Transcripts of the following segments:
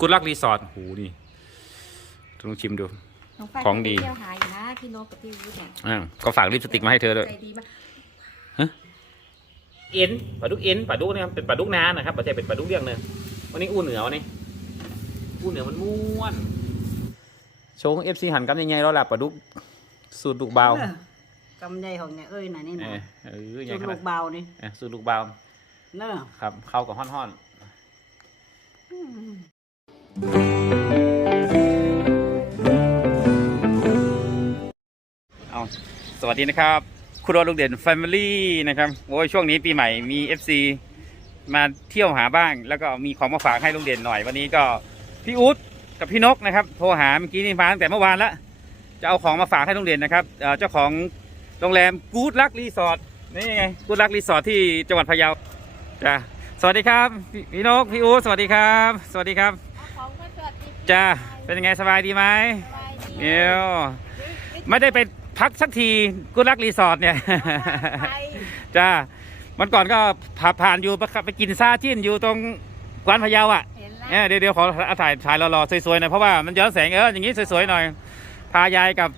กุดลักรีสอร์ทโหนี่ลองชิมดู น้ฝ้ายของดี ไปเที่ยวหาอยู่นะพี่นกกับพี่วุฒิเนี่ยอ่าก็ฝากลิปสติกมาให้เธอด้วย ใจดีมากเอ็นปลาดุกเอ็นปลาดุกนะครับเป็นปลาดุกนานะครับไม่ใช่เป็นปลาดุกเลี้ยงเนยวันนี้อู้เหนือวันนี้อู้เหนือมันม้วนโชว์เอฟซีหันกันยังไงแล้วล่ะปลาดุกสูตรลูกเบาออกำไยของเนี่ยเอ้ยน่ะนี่เอนะอเออจุยังดไงลูกเบานี่สูตรลูกเบาเนอะครับเข้ากับห้อนห้อนอืมๆ เอาสวัสดีนะครับครัวลูกเด่นแฟมิลี่นะครับโอ้ยช่วงนี้ปีใหม่มี FC มาเที่ยวหาบ้าง แล้วก็มีของมาฝากให้ลุงเด่นหน่อยวันนี้ก็พี่อุ๊ดกับพี่นกนะครับ โทรหาเมื่อกี้นี่มาตั้งแต่เมื่อวานแล้วจะเอาของมาฝากให้ลุงเด่นนะครับเจ้าของโรงแรมกู๊ดลักรีสอร์ทนี่ไงกู๊ดลักรีสอร์ทที่จังหวัดพะเยาจ้าสวัสดีครับ พี่นกพี่อุ๊ดสวัสดีครับ สวัสดีครับ จ้าเป็นยังไงสบายดีไหมสบายดีเดี๋ยวไม่ได้ไปพักสักทีกู๊ดลักรีสอร์ทเนี่ยไปจ้ามันก่อนก็ผ่าผ่านอยู่ไปไปกินซาจิ้นอยู่ตรงกวานพะเยาอะเห็นแล้วเออเดี๋ยวเดี๋ยวขอเอาถ่ายถ่ายรอๆสวยๆหน่อยเพราะว่ามันย้อนแสงเอออย่างนี้สวยๆหน่อย พายายกับ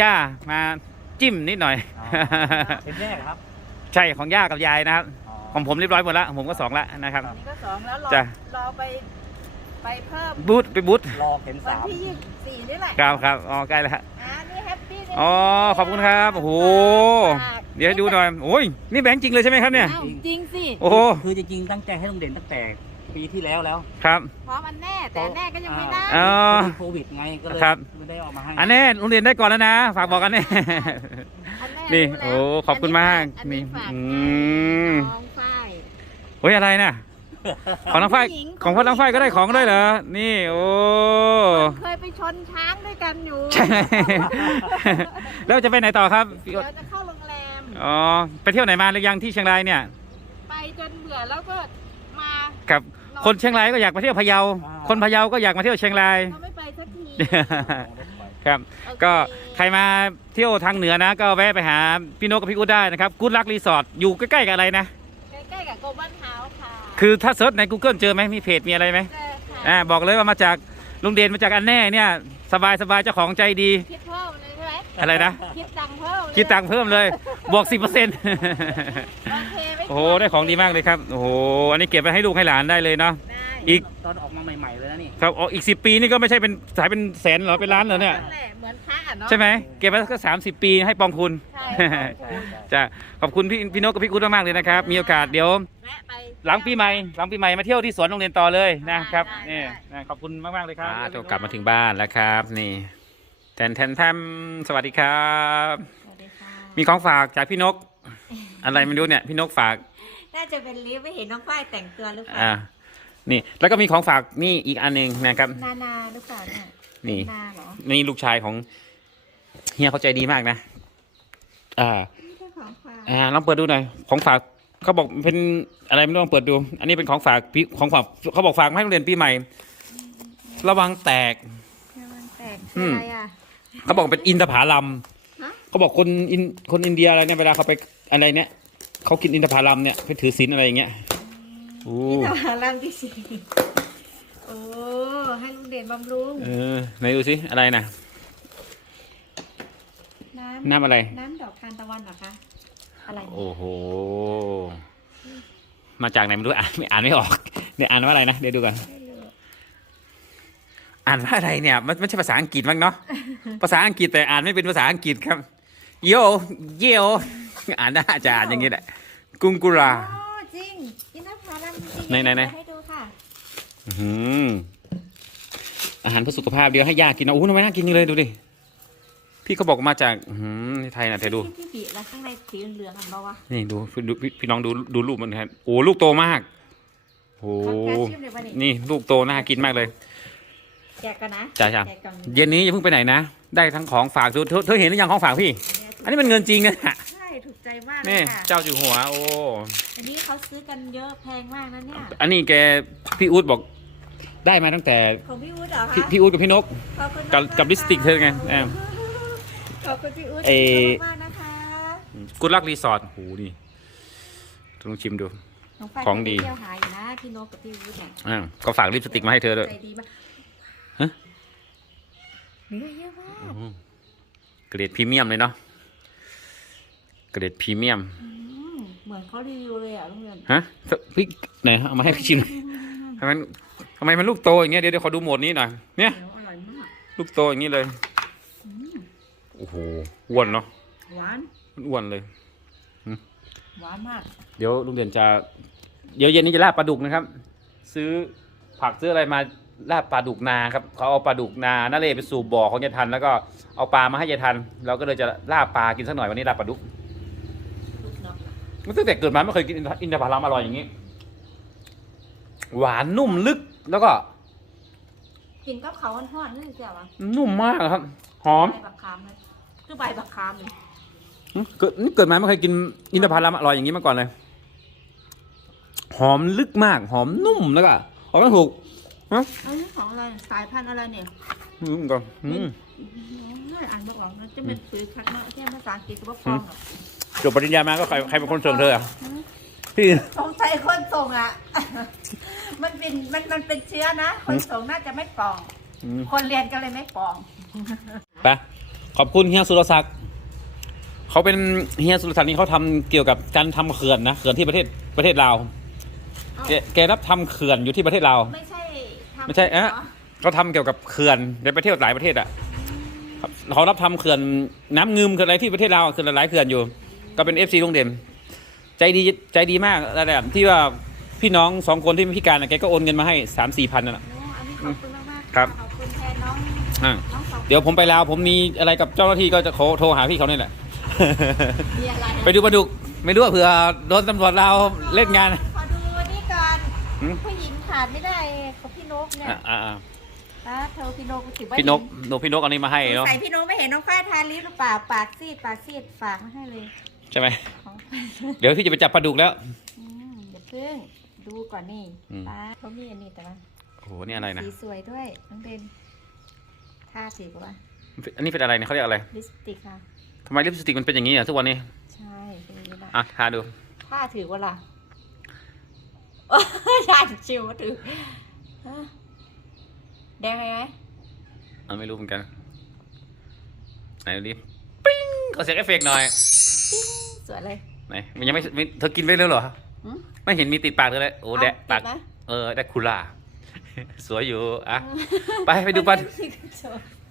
ย่ามาจิ้มนิดหน่อยเป็นแยกครับ ใช่ของย่ากับยายนะครับอ๋อของผมเรียบร้อยหมดแล้วผมก็สองละนะครับอันนี้ก็สองแล้วรอจ้ะรอไป ไปเพิ่มบูธไปบูธรอเข็มวันสามที่ยี่สิบสี่นี่แหละครับครับอ๋อใกล้แล้วอ่านี่แฮปปี้เลยอ๋อขอบคุณครับโอ้โหเดี๋ยวให้ดูหน่อยโอ้ยนี่แบงค์จริงเลยใช่ไหมครับเนี่ย อ้าวจริงสิ โอ้โหคือจริงๆตั้งใจให้ลุงเด่นตั้งแต่ปีที่แล้วแล้วครับ พร้อมอันแน่แต่แน่ก็ยังไม่ได้อ๋อพอดีโควิดไงก็เลยครับ ไม่ได้เออกมาให้อันนี้โรงเรียนได้ก่อนแล้วนะ ฝากบอกกันเนี่ยอันแน่นี่รู้แล้วโอ้ขอบคุณมากอันนี้นี่ฝากอืแม่มน้องฝ้ายเฮ้ยอะไรน่ะ ของน้องฝ้ายผู้หญิง ของพ่อน้องฝ้ายก็ได้ของด้วยเหรอ นี่ โอ้ เคยไปชนช้างด้วยกันอยู่ใช่แล้วจะไปไหนต่อครับพี่เดี๋อ๊ยวตจะเข้าโรงแรม อ๋อ ไปเที่ยวไหนมาหรือยังที่เชียงรายเนี่ย ไปจนเบื่อแล้วก็มากับคนเชียงรายก็อยากมาเที่ยวพะเยา คนพะเยาก็อยากมาเที่ยวเชียงรายเขาไม่ไปสักทีครับ โอเคก็ใครมาเที่ยวทางเหนือนะ ก็แวะไปหาพี่นกกับพี่กุ๊ดได้นะครับกู๊ดลักรีสอร์ทอยู่ใกล้ๆกับอะไรนะ ใกล้ๆกับโกลบอลเฮาส์ ค่ะคือถ้าเซิร์ชใน Google เจอไหมมีเพจมีอะไรไหมเจอค่ะอ่าบอกเลยว่ามาจากลุงเด่นมาจากอันแน่เนี่ยสบายสบายเจ้าของใจดีคิดเพิ่มเลยใช่ไหมอะไรนะคิดตังค์เพิ่มเลยคิดตังค์เพิ่มเลยบวกสิบเปอร์เซ็นต์โอเคไม่โอ้โหได้ของดีมากเลยครับโอ้โหอันนี้เก็บไปให้ลูกให้หลานได้เลยเนาะได้อีกตอนออกมาใหม่ๆเลยนะนี่ครับอ๋ออีกสิบปีนี่ก็ไม่ใช่เป็นสายเป็นแสนเหรอเป็นล้านเหรอเนี่ยนั่นแหละเหมือนพระอะเนาะ ใช่ไหมเก็บไว้ก็สามสิบปีให้ปองคุณใช่ใช่จะขอบคุณพี่พี่นกกับพี่กุ๊ดมากๆเลยนะครับมีโอกาสเดี๋ยว แวะไป หลังปีใหม่หลังปีใหม่มาเที่ยวที่สวนโรงเรียนต่อเลยนะครับได้นี่ได้นะขอบคุณมากๆเลยครับตัวกลับมาถึงบ้านแล้วครับ นี่แทนแทนแทมสวัสดีครับ สวัสดีค่ะมีของฝากจากพี่นก อะไรไม่รู้เนี่ย พี่นกฝาก น่าจะเป็นลิฟต์ไม่เห็นน้องฝ้ายแต่งตัวหรือเปล่าอ่านี่แล้วก็มีของฝากนี่อีกอันหนึ่งนะครับ นานาหรือเปล่าเนี่ยนี่นาเหรอนี่ลูกชายของเฮียเขาใจดีมากนะ อ่าไม่ใช่ของฝากอ่าลองเปิดดูหน่อยของฝาก เขาบอกเป็นอะไรไม่รู้ลองเปิดดู อันนี้เป็นของฝากพี่ของฝากเขาบอกฝากมาให้โรงเรียนปีใหม่ ระวังแตกแค่มันแตกอืคือมอะไรอะ เขาบอกเป็นอินทผลัมฮะ เขาบอกคนอินคนอินเดียอะไรเนี่ยเวลาเขาไปอะไรเนี่ยเขากินอินทผลัมเนี่ยไปถือศีลอะไรอย่างเงี้ยโอ้นี่ตาลังที่สี่โอ้ให้ลุงเด่นบำรุงเออไหนดูสิอะไรนะน้ำน้ำอะไร น้ำดอกทานตะวันเหรอคะ อะไรเนี่ยโอ้โห มาจากไหนไม่รู้อ่านไม่อ่านไม่ออก เนี่ยอ่านว่าอะไรนะเดี๋ยวดูก่อนไม่รู้อ่านว่าอะไรเนี่ยมันไม่ใช่ภาษาอังกฤษมั้งเนาะภาษาอังกฤษแต่อ่านไม่เป็นภาษาอังกฤษครับ โยเยโออ่านได้อาจจะอ่านอย่างนี้แหละกุงกุราโอ้จริงอินทผลัมจริงๆไหนไหนไหน ให้ดูค่ะอื้อหืออาหารเพื่อสุขภาพเดียวให้ยากินนะโอ้ทำไมน่ากินจังเลยดูดิ พี่เขาบอกมาจากอื้อหือในไทยนะเธอดู ที่พี่บีแล้วข้างในสีเหลืองๆอันเปล่าวะนี่ดูดูพี่พี่น้องดูดูรูปมันครับโอ้ลูกโตมากโอ้เขาแคลเซียมเลยปะนี่นี่ลูกโตน่ากินมากเลยแจกกันนะจ้าจ้าแจกกันเย็นนี้อย่าเพิ่งไปไหนนะ ได้ทั้งของฝากดูเธอเธอเห็นหรือยังของฝากพี่ อันนี้มันเงินจริงนะใช่ถูกใจมากเลนี่ยค่ะเจ้าอยู่หัว โอ้อันนี้เขาซื้อกันเยอะแพงมากนะเนี่ยอันนี้แกพี่อู๊ดบอกได้มาตั้งแต่ของพี่อุ๊ดเหรอคะพี่พี่อู๊ดกับพี่นก ขอบคุณกับกับลิปสติกเธอไงอ่าข อบคุณพี่อุ๊ดเอ่อ มากๆนะคะกุดลักรีสอร์ทโหนี่ลองชิมดู น้องฝ้ายของดี ไปเที่ยวหาอยู่นะพี่นกกับพี่วุฒิเนี่ยอ่าก็ฝากลิปสติกมาให้เธอด้วย ใจดีมากฮะเนื้อเยอะมากอืมเกรดพรีเมียมเลยเนาะเกรดพรีเมียมอืมเหมือนเขารีวิวเลยอะลุงเรียนฮะพี่ไหนเอามาให้พี่ชิมหน่อยทำไมทำไมมันลูกโตอย่างเงี้ยเดี๋ยวเดี๋ยวขอดูโหมดนี้หน่อยเนี่ย เดี๋ยวอร่อยมากลูกโตอย่างนี้เลย โอ้โหอ้วนเนาะหวานอ้วนเลย หวานมากเดี๋ยวลุงเด่นจะเดี๋ยวเย็นนี้จะลาบปลาดุกนะครับ ซื้อผักซื้ออะไรมาลาบปลาดุกนาครับเขาเอาปลาดุกนานาเลไปสู่บ่อของยายทัน แล้วก็เอาปลามาให้ยายทัน เราก็เลยจะลาบปลากินสักหน่อยวันนี้ลาบปลาดุกลูกเนาะมันตั้งแต่เกิดมาไม่เคยกินอินทผลัมอร่อยอย่างนี้ หวานนุ่มลึกแล้วก็กินกับเขาวทอดๆนี่เจ้าวะนุ่มมากครับ หอมใบบักคามเลย คือใบบักคามเลยหึเกิดนี่เกิดมาไม่เคยกินอินทผลัมอร่อยอย่างนี้มาก่อนเลย หอมลึกมาก หอมนุ่มแล้วก็หอมไม่ถูกอันนี้ของอะไรสายพันธุ์อะไรเนี่ยอืมก่อนอืมไม่อ่านบอกหรอกนะจะเป็นสื่อคัดมาแค่ภาษาอังกฤษก็ว่าฟองหรอกจบปริญญามาก็ใครใครเป็นคนส่งเธออะพี่สงสัยคนส่งอะ มันเป็นมันมันเป็นเชื้อนะ คนส่งน่าจะไม่ปลอง อืมคนเรียนก็เลยไม่ปลอง ไป ขอบคุณเฮียสุรศักดิ์เขาเป็นเฮียสุรศักดิ์นี่เขาทำเกี่ยวกับการทำเขื่อนนะเขื่อนที่ประเทศประเทศลาวแกแกรับทำเขื่อนอยู่ที่ประเทศลาว ไม่ใช่ทำไม่ใช่เอ๊ะหรเขาทำเกี่ยวกับเขื่อนในประเทศหลายประเทศอะครับเขารับทำเขื่อนน้ำงึมเขื่อนอะไรที่ประเทศลาวเขื่อนหลายๆเขื่อนอยู่ ก็เป็นเอฟซีลุงเด่น ใจดีใจดีมากอะไรแบบที่ว่าพี่น้องสองคนที่พิการน่ะแกก็โอนเงินมาให้สามสี่พันนั่นแหละโอ้อันนี้ขอบคุณมากๆครับ ขอบคุณแทนน้อง อะน้องสองเดี๋ยวผมไปลาวผมมีอะไรกับเจ้าหน้าที่ก็จะโทรโทรหาพี่เขานี่แหละ มีอะไรไปดูปลาดุกไม่รู้ว่าเผื่อโดนตำรวจเราวเล่นงาน ขอดูนี่ก่อน หืม ผู้หญิงขาดไม่ได้กับพี่นกเนี่ยอะอะอะป้าเธอพี่นกถือว่าพี่นกหนูพี่นกเอานี้มาให้เนาะใส่พี่นกไม่เห็นน้องฝ้ายทาลิปหรือเปล่าปากซีดปากซีดฝากมาให้เลยใช่ไหมของเดี๋ยวพี่จะไปจับปลาดุกแล้ว อืมอย่าเพิ่งดูก่อนนี่อืม ป้าเขามีอันนี้แต่ว่าโอ้โหนี่อะไรนะสีสวยด้วยน้องเบน ทาสีกว่าอันนี้เป็นอะไรเนี่ยเขาเรียกอะไรลิปสติกค่ะทำไมลิปสติกมันเป็นอย่างนี้อะทุกวันนี้ใช่เป็นอย่างนี้ละอะทาดูผ้าถือว่าล่ะโอ้ยยานชิวมาถือฮะแดงไหมไหมอะไม่รู้เหมือนกันไหนดูดิปิ้งขอเสียงเอฟเฟกต์หน่อยปิ้งสวยเลยไหนมันยังไม่ไม่เธอกินไปแล้วเหรอหืมไม่เห็นมีติดปากเลยโอ้แดะเาปากติดไหมเออแดะคูล่า สวยอยู่อะไปไปดูปลา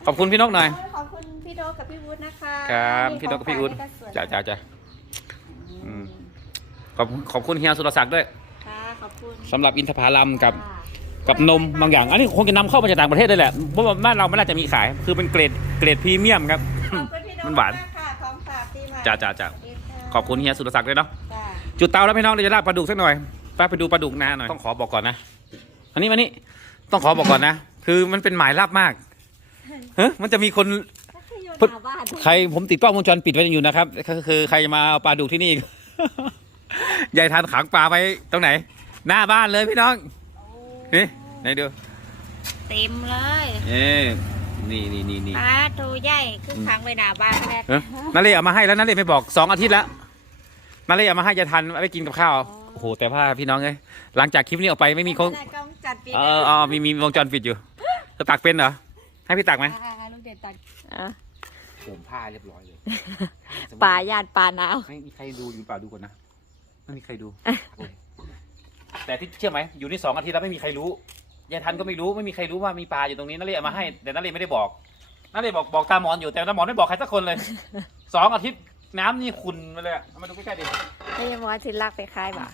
ขอบคุณพี่นกหน่อย ขอบคุณพี่โดกับพี่วุฒินะคะครับมีพี่นกกับพี่วุฒิของฝากให้ก็สวยจ้าจ้าจ้าอืมขอบคุณขอบคุณเฮียสุรศักดิ์ด้วยค่ะขอบคุณสำหรับอินทผลัมกับค่ะกับนมบางอย่าง อันนี้คงจะนำเข้ามาจากต่างประเทศได้แหละเพราะว่าบ้านเราไม่น่าจะมีขาย คือเป็นเกรดเกรดพรีเมียมครับขอบคุณพี่โดมันหวานกค่ะของฝากพี่มาจ้าจ้าจ้าสวัสดีะขอบคุณเฮียสุรศักดิ์ด้วยเนาะจ้าจุดเตาแล้วพี่น้องเราจะลาบปลาดุกสักหน่อยไปไปดูปลาดุกนาหน่อยต้องขอบอกก่อนนะอันนี้มานี่ ต้องขอบอกก่อนนะ คือมันเป็นหมายลับมากเฮ้ยมันจะมีคนก็คืออยู่พุทธหน้าบ้านใครผมติดกล้องวงจรปิดไว้อยู่นะครับก็คือใครจะมาเอาปลาดุกที่นี่ ยายทานขังปลาไว้ตรงไหน หน้าบ้านเลยพี่น้องนี่ไหนดูเต็มเลยเอ้นี่นี่นี่นี่ปลาตัวใหญ่คือขังไว้หน้าบ้านแม่เออนาเล่เอามาให้แล้วนาเล่ไม่บอกสองอาทิตย์แล้วนาเล่เอามาให้ยายทันเอาไปกินกับข้าว โอ้โหแต่ว่าพี่น้องเอ้ยหลังจากคลิปนี้ออกไปไม่มีคนกล้องจัดปีเออเออมีมีวงจรปิดอยู่จะตักเป็นเหรอให้พี่ตักไหมอ่าๆลูกเด็ดตัดผมผ้าเรียบร้อยเลยปลาญาติปลาหนาวไม่มีใครดูอยู่เปล่าดูก่อนนะไม่มีใครดู แต่ที่เชื่อไหมอยู่นี่สองอาทิตย์แล้วไม่มีใครรู้ยายทันก็ไม่รู้ไม่มีใครรู้ว่ามีปลาอยู่ตรงนี้นั่นเลยเอามาให้ แต่นั่นเลยไม่ได้บอกนั่นเลยบอกบอกตาหมอนอยู่แต่ตาหมอนไม่บอกใครสักคนเลยสองอาทิตย์น้ำนี่ขุ่นมาเลยอะเอามาดูใกล้ๆดิไม่ยังว่าทิลักไปคายบ่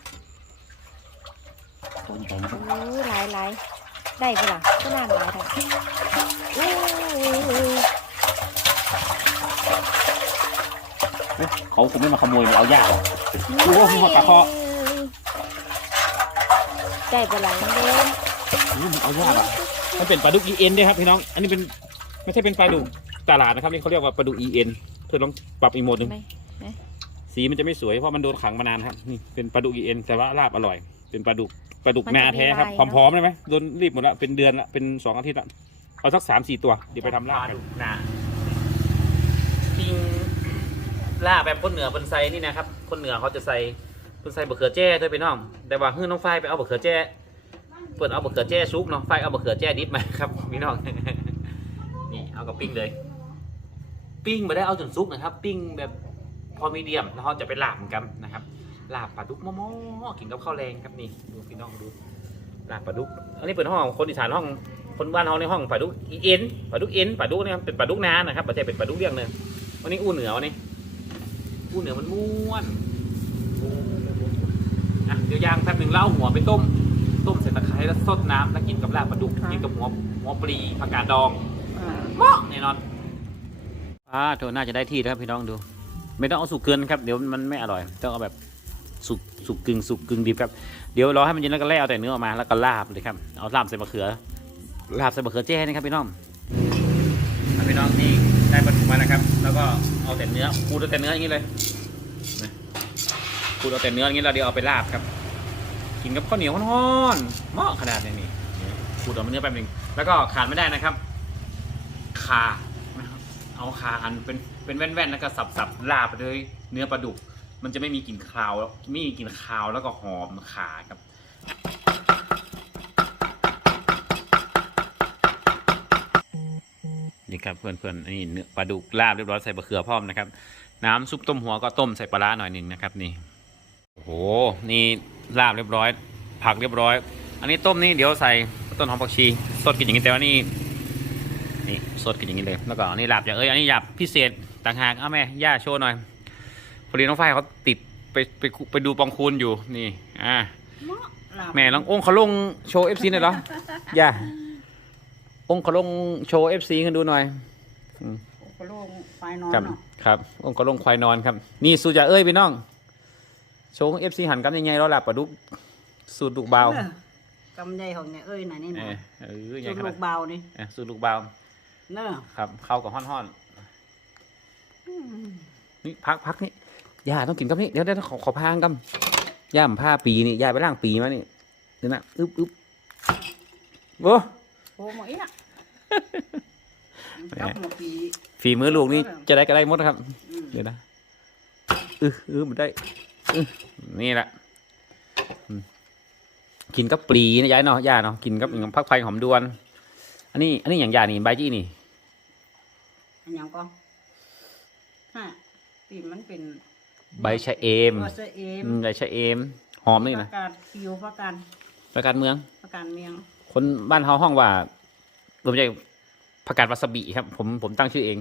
ะโอ้หลายหลายได้ปะล่ะก็นานหลายแต่อู้เขาคงไม่มาขโมยมันเอายากหรอกโอ้โหปลาคอได้ปะล่ะน้องเด่นอุ๊ยมันเอายากอะมันเป็นปลาดุก EN ด้วยครับพี่น้อง อันนี้เป็นไม่ใช่เป็นปลาดุกตลาดนะครับนี่เขาเรียกว่าปลาดุก EN เธอลองปรับอีกโหมดหนึ่งไหมสีมันจะไม่สวยเพราะมันโดนขังมานานครับนี่เป็นปลาดุก EN แต่ว่าลาบอร่อย เป็นปลาดุก ปลาดุกนาแท้ครับพร้อมๆได้ไหมโดนรีบหมดละเป็นเดือนละเป็นสองอาทิตย์ละเอาสักสามสี่ตัวเดี๋ยวไปทำลาบกันนาจริงลาบแบบคนเหนือเป็นไซนี่นะครับ คนเหนือเขาจะใส่เพิ่นใส่บะเขือแจ้ด้วยพี่น้อง แต่ว่าเฮือน้องฝ้ายไปเอาบะเขือแจ้เพิ่นเอาบะเขือแจ้ซุกเนาะฝ้ายเอาบะเขือแจ้ดิบมาครับพี่น้อง นี่เอากับปิ้งเลย ปิ้งไม่ได้เอาจนซุกนะครับ ปิ้งแบบพอมีเดียมแล้วเราจะไปลาบเหมือนกันนะครับ ลาบปลาดุกมอๆกินกับข้าวแรงครับนี่ดูพี่น้องดูลาบปลาดุก อันนี้เป็นห้องคนอีสานห้องคนบ้านเราในห้องปลาดุกอีเอ็นปลาดุกเอ็นปลาดุกเนี่ยเป็นปลาดุกนานะครับประเทศเป็นปลาดุกเลี้ยงเลยวันนี้อู้เหนือวันนี้อู้เหนือมันม้วนอะเดี๋ยวย่างแป๊บหนึ่งแล้วเอาหัวไปต้ม ต้มเสร็จตะไคร้แล้วซดน้ำแล้วกินกับลาบปลาดุกกินกับหัวหัวปลีผักกาดดองเหมาะแน่นอนอ่าโทน่าจะได้ที่แล้วครับพี่น้องดู ไม่ต้องเอาสุกเกินครับเดี๋ยวมันไม่อร่อยต้องเอาแบบ สุกสุกกึ่งสุกกึ่งดิบครับเดี๋ยวรอให้มันเย็นแล้วก็แล่เอาแต่เนื้อออกมาแล้วก็ลาบเลยครับเอาลาบใส่มะเขือลาบใส่มะเขือเจ้นะครับพี่น้องพี่น้องนี่ได้ปลาดุกมานะครับ แล้วก็เอาแต่เนื้อขูดเอาแต่เนื้ออย่างนี้เลยนะขูดเอาแต่เนื้ออย่างนี้เราเดี๋ยวเอาไปลาบครับกินกับข้าวเหนียวร้อนๆเหมาะขนาดนี้นี่ขูดเอาเนื้อแป๊บนึงแล้วก็ขาดไม่ได้นะครับขานะครับเอาขาอันเป็นเป็นแว่นๆแล้วก็สับๆลาบไปเลยเนื้อปลาดุก มันจะไม่มีกลิ่นคาวแล้วไม่มีกลิ่นคาวแล้วก็หอมขาครับนี่ครับเพื่อนๆอันนี่เนื้อปลาดุกลาบเรียบร้อยใส่บะเขือพร้อมนะครับ น้ำซุปต้มหัวก็ต้มใส่ปลาร้าหน่อยหนึ่งนะครับนี่โอ้โหนี่ลาบเรียบร้อย ผักเรียบร้อย อันนี้ต้มนี่เดี๋ยวใส่ต้นหอมผักชีสดกินอย่างนี้แต่ว่านี่นี่สดกินอย่างนี้เลยแล้วก็อันนี้ลาบอย่างเอ้ยอันนี้ลาบพิเศษต่างหากเอาแม่ย่าโชว์หน่อย พอดีน้องฝ้ายเขาติดไปไปไปดูปองคูณอยู่นี่อ่าเหมาะลาบแม่ลององค์เขาลงโชว์เอฟซีหน่อยเหรอย่าองค์เขาลงโชว์เอฟซีกันดูหน่อยโอ้โหโล่งไฟนอนครับเนาะครับ องค์เขาลงควายนอนครับ นี่สูตรจ่าเอ้ยพี่น้อง โชว์เอฟซีหันกันยังไงเราหลับปลาดุกสูตรลูกเบา ออกำใหญ่ของเนี่ยเอ้ยน่ะนี่เอนะอเออยัจุงดขลูนาดกเบานี่เออสูตรลูกเบาเนอะครับ เข้ากับห้อนอืมๆนี่พักพักนี่ ย่าต้องกินกับนี่เดี๋ยวเดี๋ยวขอขอพางกันย่ามผ้าปีนี่ย่าไปล่างปีมานี่เดี๋ยวนะอึ๊บอึ๊บโอ้โอ้หมดอีกอะกับหมดปีฝีมือลูกนี่จะได้ก็ได้หมดนะครับอืมเดี๋ยวนะอืออือมันได้อือนี่แหละอืมกินกับปลีนะยายเนาะย่าเนาะกินกับอย่างพักไฟหอมดวน อันนี้ อันนี้อย่างยานี่ใบจี้นี่อันยังก็ฮะปีมันเป็น ใบชะเอมตัวเสเอมอืมใบชะเอม หอมนี่ปนะระกาศคิวประกันประกาศเมือง ประกันเมียงคนบ้านเฮาห้องว่าผมจะผักกาดวาซาบิครับ ผมผมตั้งชื่อเอง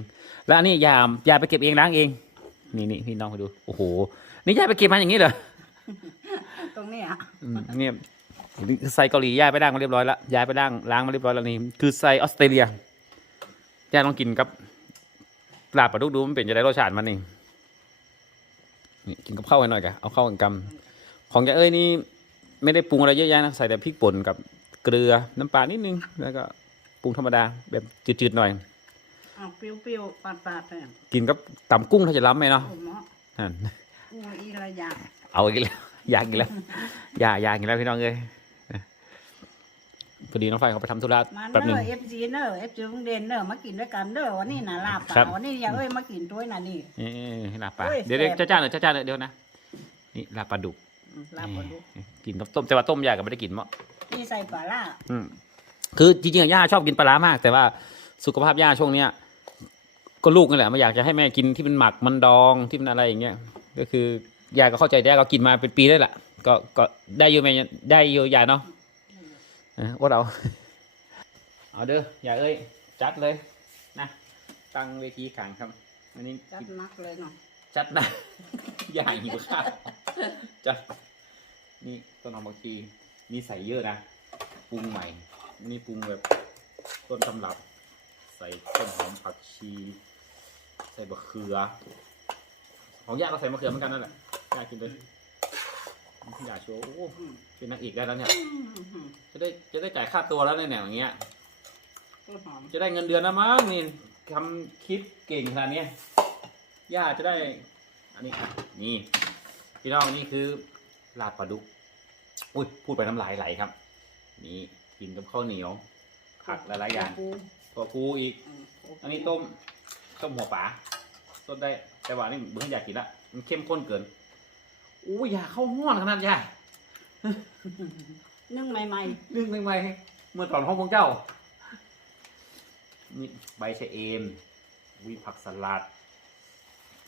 แล้วอันนี้ยามยาไปเก็บเองล้างเอง นี่นี่พี่น้องไปดู โอ้โห นี่ยายไปเก็บมาอย่างนี้เหรอตรงเนี้อะอืมเนี่ยไซเกาหลีย่ายไปล้างมาเรียบร้อยแล้วย้ายไปล้างล้างมาเรียบร้อยแล้วนี่คือไซออสเตรเลียย่าลองกินกับปลาปลาดุกดูมันเป็นจะได้รสชาติมันนี่ นี่กินกับข้าวให้หน่อยกะเอาข้าวกันกำของยายเอ้ยนี่ไม่ได้ปรุงอะไรเยอะแยะนะใส่แต่พริกป่นกับเกลือน้ำปลานิดนึงแล้วก็ปรุงธรรมดาแบบจืดๆหน่อยอ้าวเปรี้ยวๆปาดๆเนี่ยกินกับตำกุ้งถ้าจะล้ำไหมเนาะโอ้หมอนั่นอู้อีละอย่างเอาอีกแล้วอยากอีกแล้ว อยากอยากอีกแล้วพี่น้องเอ้ยนะ พอดีน้องไฟเขาไปทำธุระมาแป๊บหเนนึง อเอฟซีเนอเอฟซีโรงเรียนเนอมากินด้วยกันเด้อวันนี้น่ะลาบเปครับล่าวันนี้อย่าเอ้ยมากินด้วยน่ะนี่ เอ้ยลาบปลาโอ้ยเดี๋ยวเดี๋ยวแซ่บ จ้าๆหน่อยจ้าๆหน่อยเดี๋ยวนะนี่ลาบปลาดุกอืมลาบปลาดุกเอ้ยกินต้มแต่ว่าต้มยาก็ไม่ได้กินเมาะนี่ใส่ปลาล่าอืมคือจริงๆอะย่าชอบกินปลาร้ามาก แต่ว่าสุขภาพย่าช่วงเนี้ยก็ลูกนี่แหละมาอยากจะให้แม่กินที่มันหมักมันดองที่มันอะไรอย่างเงี้ยก็คือยาก็เข้าใจย่าก็กินมาเป็นปีได้แหละก็ก็ได้อยู่แม่ได้อยู่ยาเนาะเออ ว่าเราเอาเด้ออย่าเอ้ยจัดเลยนะตั้งเวทีกลางครับอันนี้จัดนักเลยเนาะจัดนะอย่าหิวข้าวจัดนี่ต้นหอมผักชีนี่ใส่เยอะนะปรุงใหม่ นี่ปรุงแบบต้นตำรับ ใส่ต้นหอมผักชี ใส่บะเขือของย่าก็ใส่มะเขือเหมือนกันนั่นแหละย่ากินเลย ย่าโชว์โอ้เป็นนางเอกได้แล้วเนี่ยอืมจะได้จะได้จ่ายค่าตัวแล้วเนี่ยเนี่ยอย่างเงี้ย ต้นหอมจะได้เงินเดือนแล้วมั้งนี่ทำคลิปเก่งขนาดเนี้ยย่าจะได้ อันนี้อะนี่ พี่น้องนี่คือลาบปลาดุก อุ้ยพูดไปน้ำลายไหลครับ นี่กินกับข้าวเหนียว ผักหลายๆอย่างปูถั่วพูอีกอืมอันนี้ต้มต้มหัวปลาต้มได้แต่ว่านี่เบื่ออยากกินละมันเข้มข้นเกิน อู้ยาเข้าห้อนขนาดยานึ่งใหม่นึ่งใหม่ๆเมื่อตอนห้องพงเจ้านี่ใบชะเอมวิผักสลัด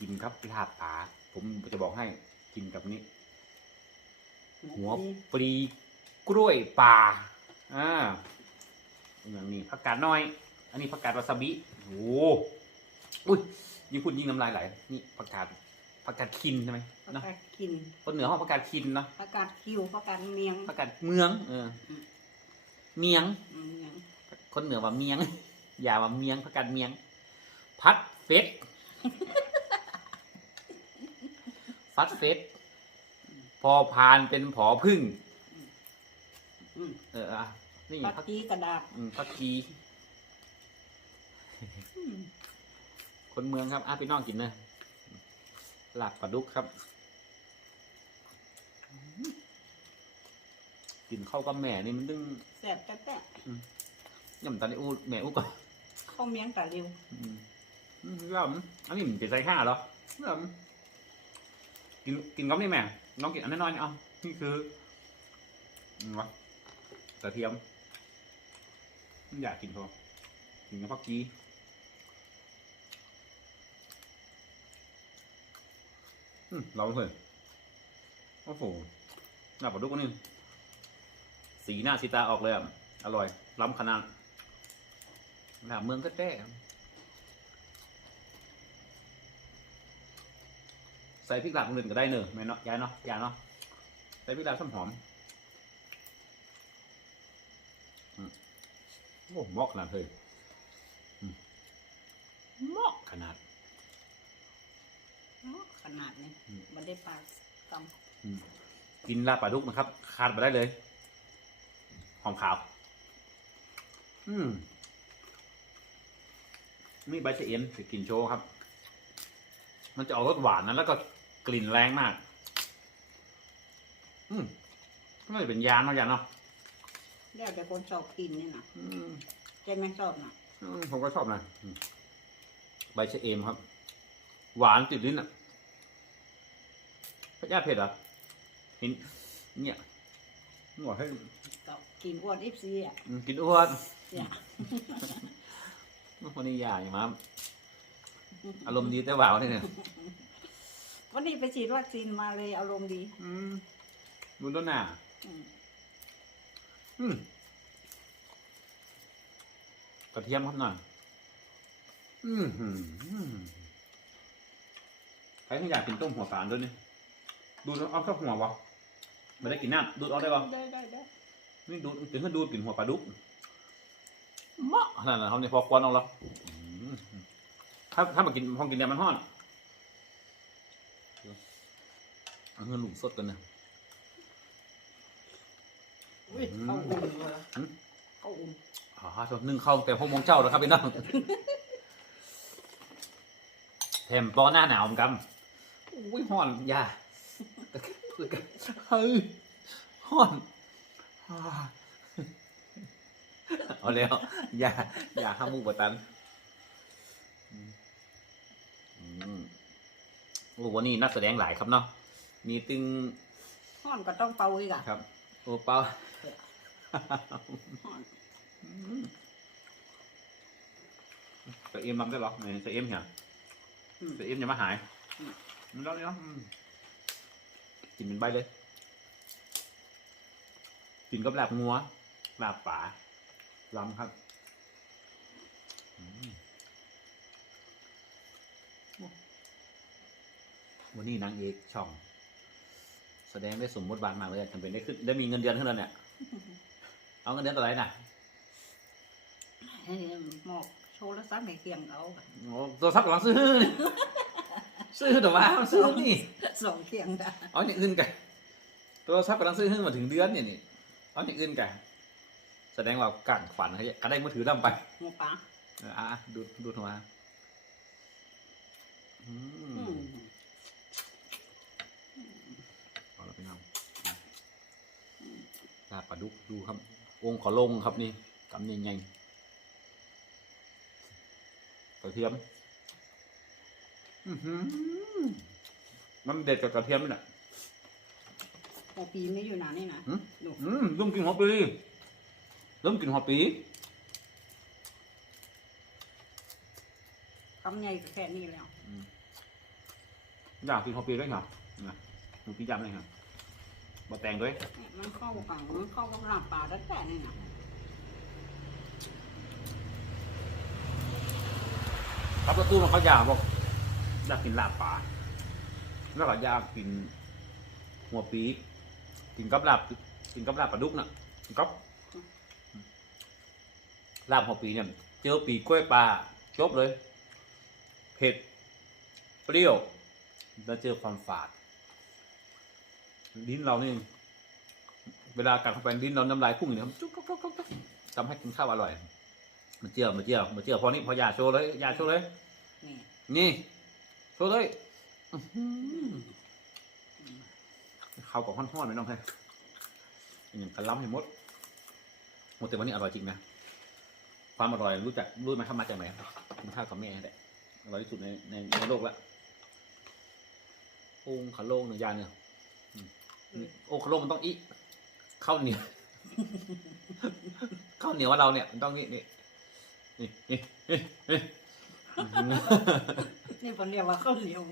กินครับลาบปลาผมจะบอกให้กินกับนี้ ๆหัวปลีกล้วยป่าอ่าอย่างนี้ผักกาดน้อย อันนี้ผักกาดวาซาบิโอ้โหอุ้ยยิ่งพูดยิ่งน้ำลายไหลนี่ผักกาด ผักกาดคินใช่ไหมประเนอะกาศกินคนเหนือห้องผักกาดคินเนาะประกาศคิวประกาศเมียงผักกาดเมืองเออเมียง อืมเมียงคนเหนือว่าเมียง อย่าว่าเมียงผักกาดเมียง พัดเฟสฟัดเฟสพอพานเป็นผอพึ่ง อืมเอออะนี่ปักพักกีกระดาษอืมพักกีคนเมืองครับอาพี่น้องกินนะ หลักปลาดุกครับ กินข้าวกับแม่นี่มันตึงแซ่บแต่แต่ย่ำตาในอูแม่อูก่อนข้าวเมียงตะลิวอืมอืมย่ำอันนี้มันเป็นไซห้าเหรอย่ำกินกินกับนี่แม่ น้องกินอันน้อยๆนี่เอานี่คืออืมวะกระเทียมไม่อยากกินพอกินกับพักกีอืม เราเพื่อนโอ้โหหน้าปลาดุกนนี่สีหน้าสีตาออกเลยอะ อร่อย ล้ำขนาดหน้าเมืองก็แจ้ใส่พริกหลาบคนอื่นก็ได้เนอะแม่เนาะยายเนาะยายเนาะใส่พริกหลาบส้มหอมโอ้หมาะขนาดเลยหมาะขนาด ขนาดนี้อืม มันได้ปลากกอืมกินลาบปลาดุกนะครับขาดไปได้เลยหอมขาว อืมนี่ใบเฉเอ็นจะกินโชว์ครับ มันจะออกรสหวานนะแล้วก็กลิ่นแรงมาก อืมไม่ได้เป็นยาเนาะยาเนาะำแล้วแต่คนชอบกินนี่นะอืม ใช่ไหมชอบนะอืมผมก็ชอบนะอืมใบเฉเอมครับ หวานติดลิ้นอะพระ ยาเผ็ดเหรอเห็นเนี่ยหนวดให้ก็กินอ้วนอิฟซีอะอืมกินอ้วนเนี่ยวันนี้ยาอย่างมั้งอารมณ์ดีแต่หวาวนี่เนี่ยวันนี้ไปฉีดวัคซีนมาเลยอารมณ์ดี อืมบุญต้นหน้าอืมอืมกระเทียมครับหน่อยอืมหืมใครที่อยากกินต้มหัวปลาด้วยนี่ ดูดเอาแค่หัววะไม่ได้กินน้ำดูดเอาได้ปะได้ได้ได้นี่ดูดถึงให้ดูดกลิ่นหัวปลาดุกเหมาะขนาดนั้นเขาเนี่ยพอควันเอาแล้วอืมถ้าถ้ามากินพอกินเนี่ยมันห้อนเอาเงินหลุมสดกันนะอุ้ยเข้าอุ่นเลยอืมเข้าอุ่นอ๋อชดนึ่งเข้าแต่พวกมงเจ้าแล้วครับพี่น้องแถมปอหน้าหนาวเหมือนกันอุ้ยห้อนอย่า เฮ้ยห้อนอ่าเอาแล้วอย่าอย่าห้ามมูกบตันอือโอ้วันนี้นักแสดงหลายครับเนาะมีตึงห้อนก็ต้องเป่าอีกอะครับ โอ้เปาห้อนจะเอ็มรับได้หรอไหนจะเอ็มเหรอจะเอ็มอย่ามาหายมันแล้วเนี่ยอืม กินเป็นใบเลย กินกับแหลบงัวแหลบป่าล้ำครับอืมวันนี้นางเอกช่อง แสดงได้สมมติบานมากเลยจำเป็นได้ขึ้นได้มีเงินเดือนขึ้นแล้วเนี่ย เอาเงินเดือนต่อไรน่ะให้หมอกโชว์แล้วซักในเคียงเขาโอ้ตัวซับหลังซื้อ ซื้อแต่ว่าซื้อนี่สองเคียงได้เอาอย่างอื่นกันตัวซับกำลังซื้อขึ้นมาถึงเดือนเนี่ยนี่เอาอย่างอื่นกันแสดงว่ากังฝันเขาก็ได้มือถือดำไปหัวปลาเอออะอะดูดูโทรมาอือืมมเอาละพี่น้องลาบปลาดุกดูครับ องค์ขอลงครับนี่กำยังไงกระเทียม อื้อหือมันเด็ดกับกระเทียมนี่แหละพอปีไม่อยู่นานนี่นะหืมลูกอืมเริ่มกินหัวปีเริ่มกินหัวปีคำใหญ่ก็แค่นี้แล้ว อยากกินหัวปีด้วยเหรอนะหนูพี่จำเลยครับบะแตงด้วยมันเข้ากับมันเข้ากับลาบปลาได้แค่นี้นะครับรถตู้มันเขาอยากบอก อยากกินลาบปลาแล้วก็อยากกินหัวปีกินกับลาบกินกับลาบปลาดุกน่ะกินกับลาบหัวปีเนี่ยเจอปีกล้วยปลาจบเลย เผ็ด เปรี้ยว แล้วเจอความฝาด ลิ้นเรานี่ เวลากัดเข้าไปลิ้นเราน้ำลายพุ่งอย่างนี้ครับจุ๊กจุ๊กจุ๊กจุ๊กจุ๊กทำให้กินข้าวอร่อย มาเจียวมาเจียวมาเจียวพอนี้พอยาโชว์เลยยาโชว์เลย นี่ นี่โชว์เลยอื้อหือข้าวกับห้อนๆไม่ต้องให้อย่างกระล้ำให้หมดหมดแต่วันนี้อร่อยจริงนะ ความอร่อยรู้จักรู้ไหมครับมาจากไหนกินข้าวกับแม่แหละอร่อยที่สุดในในในโลกละโอ่งขาโลงหนึ่งยางเนี่ยอืมนี่โอ่งขาโลงมันต้องอีข้าวเหนียวข้าวเหนียวว่าเราเนี่ยมันต้องนี่นี่นี่นี่ นี่นี่นี่ผมเรียกว่าข้าวเหนียว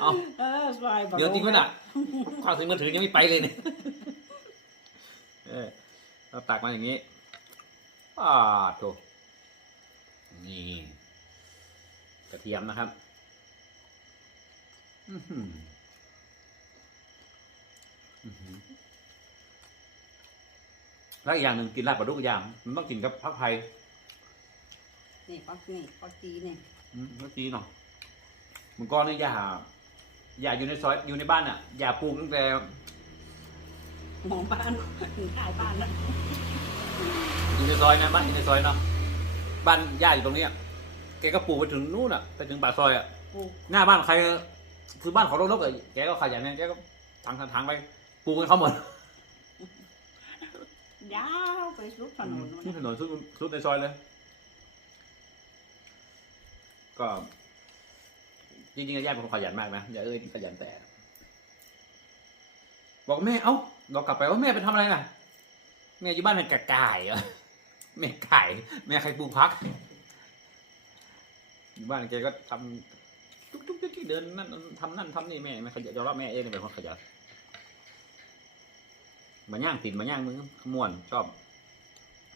เอาเออสบายบ่เดี๋ยวจริงไหมน่ะความถึงมือถือยังไม่ไปเลยเนี่ยเออเราตักมาอย่างนี้อ่าโถนี่กระเทียมนะครับอื้อหืออื้อหือแล้วอีกอย่างหนึ่งกินลาบปลาดุกอย่างมันต้องกินกับผักไผ่นี่ปักนี่ปักจีนี่อืมแล้วจีเนาะ มันก็เนี่ยอย่า อย่าอยู่ในซอยอยู่ในบ้านอะ อย่าปลูกตั้งแต่หมองบ้านขายบ้านนะอยู่ในซอยนะบ้านอยู่ในซอยเนาะบ้านย่าอยู่ตรงเนี้ยแกก็ปลูกไปถึงนู่นอะไปถึงปากซอยอะปลูกหน้าบ้านใครคือบ้านของรกๆอะแกก็ขยันเนี่ยแกก็ทางทางไปปลูกกันเขาหมดยาวไปสุดถนนนู่นที่นะถนนสุดสุดในซอยเลย ก็ จริงๆย่าเป็นคนขยันมากนะย่าเอ้ยขยันแต่ บอกแม่ เอ้าเรากลับไปว่าแม่ไปทำอะไรน่ะ แม่อยู่บ้านเป็นกะก่ายเหรอแม่ไก่แม่ใครปลูกพักอยู่บ้านแกก็ทำทุกๆที่เดินนั่นทำนั่นทำนี่แม่ไม่ขยันยอมรับแม่เอ้ยเป็นคนขยันมาย่างติดมาย่างมือม่วนชอบ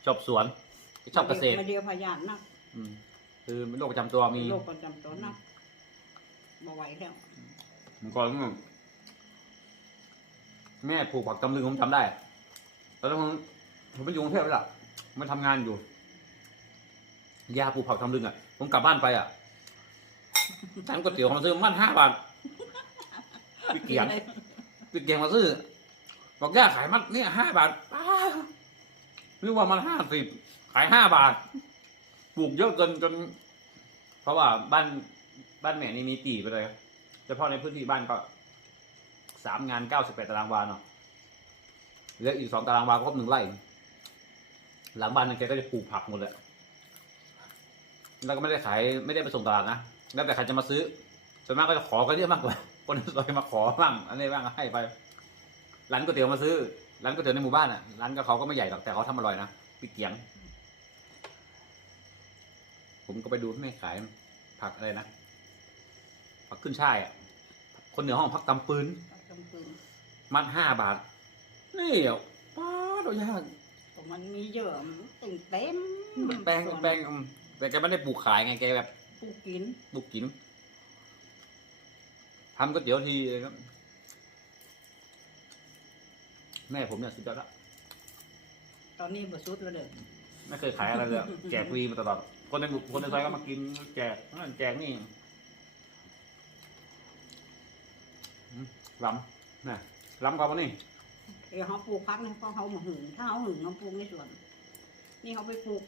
ชอบสวน ชอบเกษตรมาเดียวพยานนะอืมคือโรคประจำตัวมีโรคประจำตัวนะ มาไหวแล้วมื่อก่อนแม่ปลูกผักตำลึงผมจำได้ตอนนั้นผมผมไปอยู่กรุงเทพแล้วล่ะมันทำงานอยู่ยาปลูกผักตำลึงอะ ผมกลับบ้านไปอะฉันก๋วยเตี๋ยวมาซื้อมันห้าบาทพี่เกียงพี่เกียงมาซื้อบอกย่าขายมัดเนี่ยห้าบาทป้านึกว่ามันห้าสิบขายห้าบาท ปลูกเยอะเกินจน เพราะว่าบ้าน บ้านแม่นี่มีปีไปเลยเฉพาะในพื้นที่บ้านก็สามงานเก้าสิบแปดตารางวาเนาะเหลืออีกสองตารางวาครบหนึ่งไร่ หลังบ้านนั่นแกก็จะปลูกผักหมดเลยแล้วก็ไม่ได้ขายไม่ได้ไปส่งตลาดนะแล้วแต่ใครจะมาซื้อส่วนมากก็จะขอกันเยอะมากกว่า คนซอยมาขอบ้างอันนี้บ้างก็ให้ไปร้านก๋วยเตี๋ยวมาซื้อร้านก๋วยเตี๋ยวในหมู่บ้านอะร้านก็เขาก็ไม่ใหญ่หรอกแต่เขาทำอร่อยนะปิดเกียง ผมก็ไปดูแม่ขายผักอะไรนะ ผักขึ้นช่ายอะคนเหนือห้องผักตำปืนจำปืนมัดห้าบาท นี่อะป้าดอกยากผมมันมีเยอะมันติ่งเต็มแปลงแปลงอืมแต่แกไม่ได้ปลูกขายไงแกแบบปลูกกินปลูกกินทำก๋วยเตี๋ยวทีครับแม่ผมเนี่ยสุดยอดละตอนนี้บสุดแล้วเด้อไม่เคยขายอะไรเลยอะแจกฟรีมาตลอดคนในหมู่คนในซอยก็มากินแจกนั่นแจกนี่อืม ล้ำนะล้ำกว่าวันนี้เดี๋ยวเขาปลูกพักนึงเพราะเขามาหึงถ้าเขาหึงเขาปลูกในสวน นี่เขาไปปลูก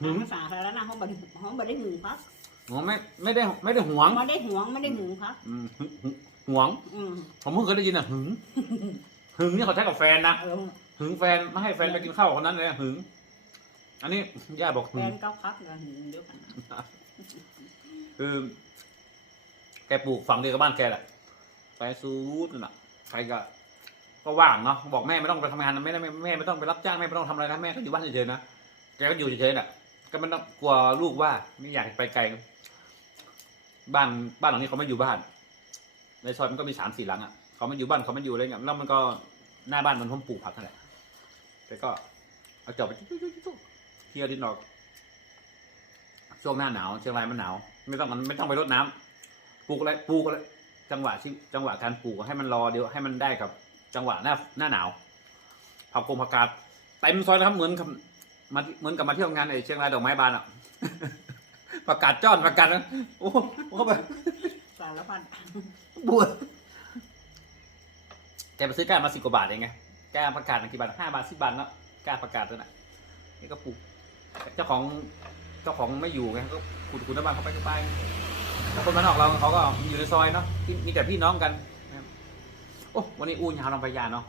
หึงภาษาสาธารณะเขาบ่ได้เขาบ่ได้หึงพักอ๋อไม่ไม่ได้ไม่ได้หวงไม่ได้หวงไม่ได้หึงพักอืมหึหึหวงอืมผมเพิ่งเคยได้ยินอะหึงหึงนี่เขาใช้กับแฟนนะเออหึงแฟนไม่ให้แฟนไปกินข้าวกับคนนั้นเลยอะหึง อันนี้ย่าบอกแฟหึงนก็พักกับหึงเดียวกันคือแกปลูกฝั่งเดียวกับบ้านแกแหละ ไปซูดนั่นน่ะใครก็ก็ว่างเนาะบอกแม่ไม่ต้องไปทำงานนะแม่แม่แม่ไม่ต้องไปรับจ้างแม่ไม่ต้องทำอะไรนะแม่ก็อยู่บ้านเฉยๆนะแกก็อยู่เฉยๆน่ะ ก็ไม่ต้องกลัวลูกว่าไม่อยากไปไกลบ้านบ้านหลังนี้เขาไม่อยู่บ้าน ในซอยมันก็มีสามสี่หลังอะเขาไม่อยู่บ้านเขาไม่อยู่อะไรเงี้ยแล้วมันก็หน้าบ้านมันผมปลูกผักนั่นแหละแต่ก็เอาจอบไปเที่ยวดินออกช่วงหน้าหนาวเชียงรายมันหนาว ไม่ต้องมันไม่ต้องไปรดน้ำปลูกอะไรปลูกอะไร จังหวะที่จังหวะการปลูกให้มันรอเดี๋ยวให้มันได้กับจังหวะหน้าหน้าหนาวผักกงผักกาดเต็มซอยนะครับเหมือนกับมาเหมือนกับมาเที่ยวงานไอเชียงรายดอกไม้บานอะประกาศจ้อนประกาศนะโอ้โหเข้าไปสารพัดบวชแกไปซื้อก้านมาสิบกว่าบาทเองไงก้านประกาศกี่บาทห้าบาทสิบบาทเนาะก้านประกาศตัวน่ะนี่ก็ปลูกเจ้าของเจ้าของไม่อยู่ไงก็ขุดขุดน้ำมันเขาไปก็ไปแต่ คนมานนอกเราเขาก็อยู่ในซอยเนาะที่มีแต่พี่น้องกันนะครับโอ้วันนี้อู้ยาวลงไปยาเนาะ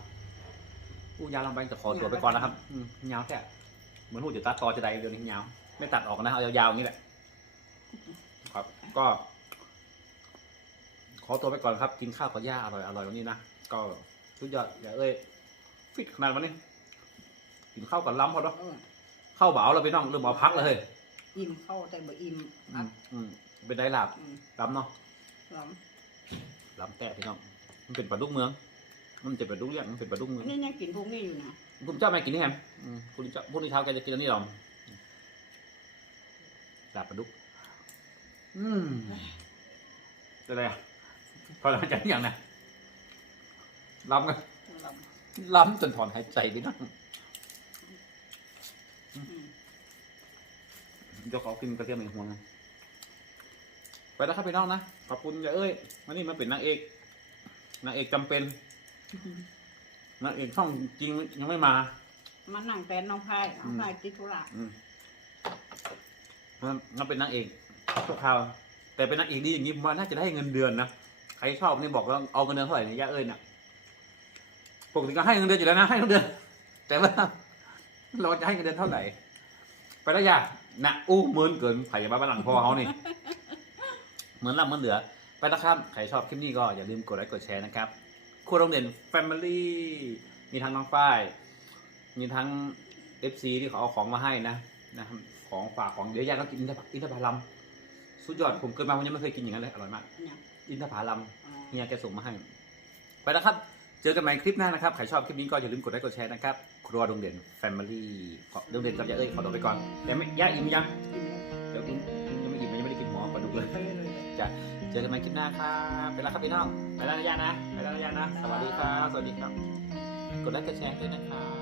อู้ยาวลงไปจะขอตัวไปก่อนนะครับอืมยาวแค่เหมือนหูจะตัดต่อจะได้เดี๋ยวนี้ยาวไม่ตัดออกนะเอายาวๆอย่างนี้แหละ ครับ ก็ ขอตัวไปก่อนครับ กินข้าวกับย่าอร่อยอร่อยวันนี้นะก็สุดยอดอย่าเอ้ยฟิตขนาดวันนี้กินข้าวกับล้ำพอเนาะเออข้าวเบาเราไปน้องเริ่มเอาพักเลยอิ่มเข้าแต่บ่อิ่มอือะมอืม เป็นได้หลับอืมล้ำเนาะหลังล้ำแต่พี่น้องมันเป็นปลาดุกเมือง มันจะเป็นปลาดุกเลี้ยงมันเป็นปลาดุกเมืองนี่ยังกินพวกนี้อยู่นะคุณเจ้าไม่กินนี่แฮมอืมคุณเจ้าพวกนี้เช้าแกจะกินอันนี้หรอลาบปลาดุก อืมจะอะไรอะพอหลังจากนี้อย่างนะล้ำกันหลังล้ำจนถอนหายใจไปนั่งอืมเดี๋ยวขอกินกระเทียมอีกหัวหนึง ไปแล้วครับพี่น้องนะขอบคุณอย่าเอ้ยวันนี้มาเป็นนางเอกนางเอกจำเป็นนางเอกช่องจริงยังไม่มามานั่งแฟนน้องพายน้องพายติดธุระอืมมันมันเป็นนางเอกชั่วคราวแต่เป็นนางเอกดีอย่างนี้ผมว่าน่าจะได้เงินเดือนนะใครชอบนี่บอกว่าเอาเงินเดือนเท่าไหร่เนี่ยย่าเอ้ยน่ะปกติก็ให้เงินเดือนอยู่แล้วนะให้เงินเดือน แต่ว่าเราจะให้เงินเดือนเท่าไหร่ไปแล้วย่านะอู้เหมือนเกินไผ่บ้านหลังพ่อเขานี่ เหมือนลำเหมือนเหลือ ไปนะครับ ใครชอบคลิปนี้ก็อย่าลืมกดไลค์กดแชร์นะครับครัวโรงเรียนแฟมิลี่มีทั้งน้องฝ้าย มีทั้งเอฟซีที่เขาเอาของมาให้นะนะครับของฝากของเดี๋ยวยายก็กินอินทผอินทผลัมสุดยอดผมเกิดมาผมยังไม่เคยกินอย่างนั้นเลยอร่อยมาก เนี่ยอินทผลัมอ๋อเฮียแกส่งมาให้ ไปแล้วครับ เจอกันใหม่คลิปหน้านะครับ ใครชอบคลิปนี้ก็อย่าลืมกดไลค์กดแชร์นะครับ ครัวโรงเรียนแฟมิลี่โรงเรียนกับยาเอ้ยขอตัวไปก่อนแต่ไม่ย่าอิ่มยังกินแล้ว เดี๋ยวอิ่มยังไม่อิ่มมันยังไม่ได้กินหมอปลาดุกเลยไปเลย จะเจอกันใหม่คลิปหน้าครับไปแล้วครับพี่น้องไปแล้วนะยานะไปแล้วนะยานะ สวัสดีครับ สวัสดีครับ กดไลค์กดแชร์ด้วยนะครับ